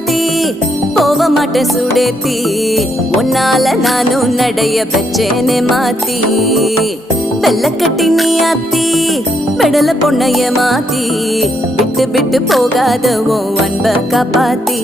மாத்தி போக மாட்டேன் சுடேத்தி உன்னால நானும் நடைய பெச்சேனே மாத்தி வெள்ளக்கட்டி நீ ஆத்தி பெடல பொண்ணைய மாத்தி விட்டு விட்டு போகாத உன் அன்ப காப்பாத்தி